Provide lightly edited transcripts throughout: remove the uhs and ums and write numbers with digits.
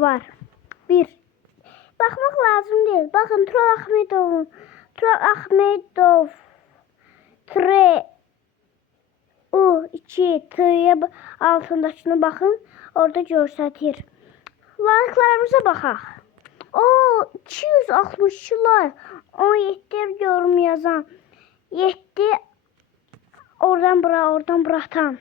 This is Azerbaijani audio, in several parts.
var. Bir. Bakmak lazım değil. Bakın Tural Ahmedov tre u 2 t'ye altındakini bakın. Orada göstərir. Like'larımıza baxaq. O 262 like. 17 yorum yazan. 7 oradan bura atan.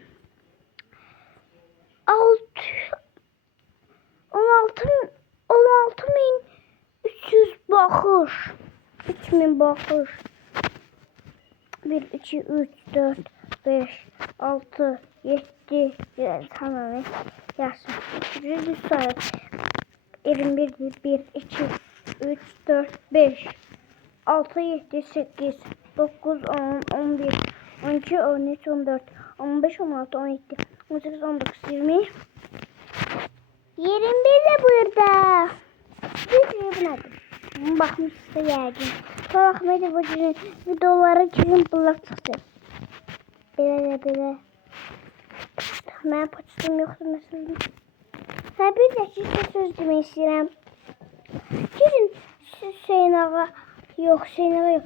16.300 baxış. 3000 baxış. 1, 2, 3, 4, 5, 6, 7. Tamam. Yazsın. Düz sayı. 21, 1, 2, 3, 4, 5, 6, 7, 8, 9, 10, 11, 12, 13, 14, 15, 16, 17, 18, 19, 20. 21 de burada. Bir nedir? Baxmışsa yəqin. Ahmedov bu gün videoları kimin bulaq çıxdı. Belə. Mənim poçtum yoxdur məsələn. Bir də ki, söz demək istəyirəm. Girin Hüseynağa yox. H.E.I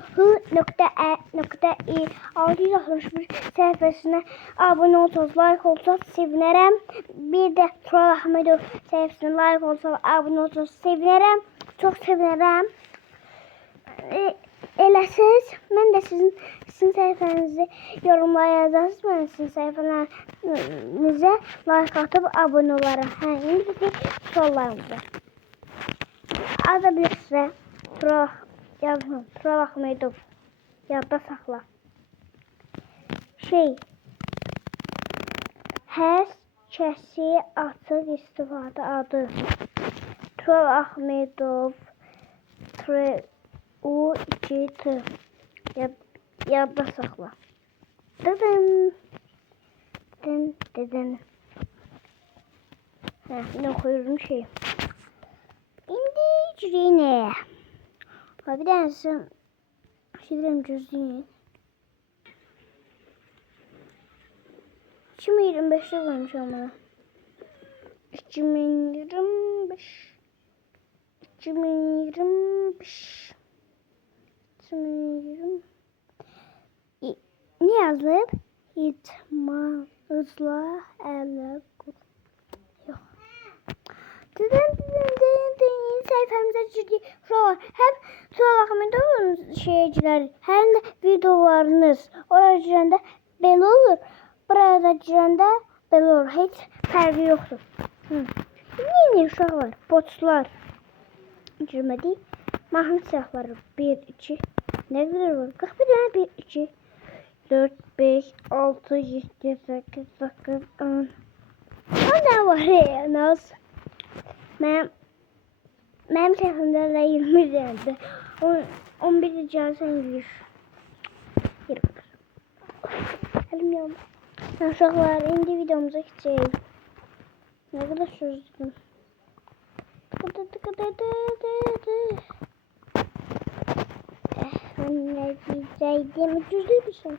661 səhifəsinə abunə olsanız, like olsanız sevinərəm. Bir də Tural Ahmedov səhifəsinə like olsanız, abunə olsanız sevinərəm. Çox sevinərəm. Eləsəz, mən də sizin səhifənizi yorumlara yazarsınız. Mən sizin səhifənizə like atıb abunə olarım. İndi bir suallarımız var. Aza bilirsə, Tural Ahmedov yadda saxla. Hər kəsi açıq istifadə adı. Tural Ahmedov U2T yadda saxla. Dıdın. Ne oxuyurum İndi gireyim. Bir dənəsi şedirəm gözləyin. 2025'te koymuşam bana. 2025. Ne yazılıb? İtmazla ələ qul. Yox. Dedim səhifəmizə girdik. Həm Tural Ahmedovun şeyciləri, həm də videolarınız. Oraya girəndə belə olur. Burada girəndə belə olur. Heç fərqi yoxdur. Yeni uşaqlar, boçlar. Girmədik. Mahnı silahları 1, 2. Nə qədər var? 41 dənə 1, 2, 4, 5, 6, 7, 8, 9, 10. Nə var ya? Mənim səhifəmdə 20 dənədir. 11 də gəlsən 100. Əlim yandı. Uşaqlar, indi videomuza keçək. Nə qədər sözdüm. Mən nə diyəcəydim? Düzdür bir şey.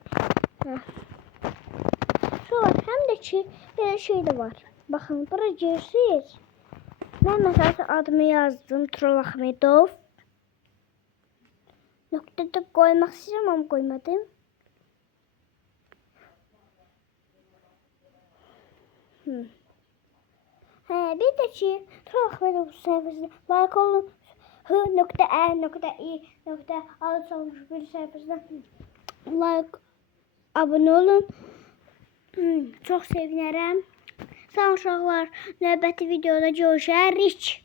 Uşaqlar, həm də ki, belə şey də var. Baxın, bura görürsünüz. Mən məsələn adımı yazdım. Tural Ahmedov. Nöqtədə qoymaq istəyirəm, amma qoymadım. Bir də ki, Tural Ahmedov səhifəsində like olun. H.E.I 661 səhifəsində like, abunə olun. Çox sevinərəm. Sağ uşaqlar, növbəti videoda görüşərik.